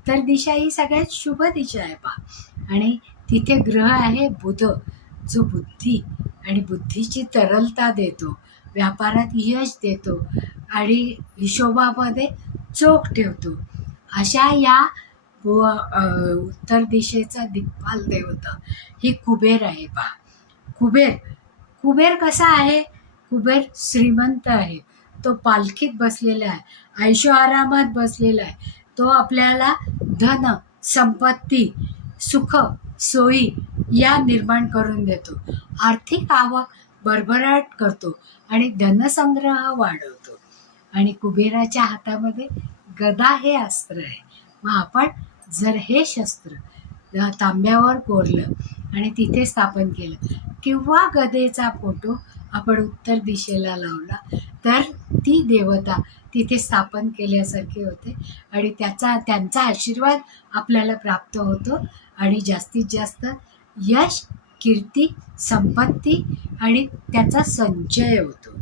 उत्तर दिशा ही सगळ्यात शुभ दिशा आहे पहा. आणि तिथे ग्रह आहे बुध, जो बुद्धी आणि बुद्धीची तरलता देतो, व्यापारात यश देतो आणि हिशोबामध्ये चोख ठेवतो. अशा या उत्तर दिशेचा दिक्पाल देवता ही कुबेर आहे पहा. कुबेर कुबेर कसा आहे? कुबेर श्रीमंत आहे. तो पालखीत बसलेला आहे, ऐशोआरामात बसलेला आहे. तो आपल्याला धन, संपत्ती, सुख, सोयी या निर्माण करून देतो. आर्थिक आवक भरभराट करतो आणि धनसंग्रह वाढवतो. आणि कुबेराच्या हातामध्ये गदा हे अस्त्र आहे. मग आपण जर हे शस्त्र तांब्यावर कोरलं आणि तिथे स्थापन केलं किंवा गदेचा फोटो आपण उत्तर दिशेला लावला तर ती देवता तिथे स्थापन केल्यासारखे होते आणि त्यांचा आशीर्वाद आपल्याला प्राप्त होतो आणि जास्तीत जास्त यश, कीर्ती, संपत्ती आणि त्याचा संचय होतो.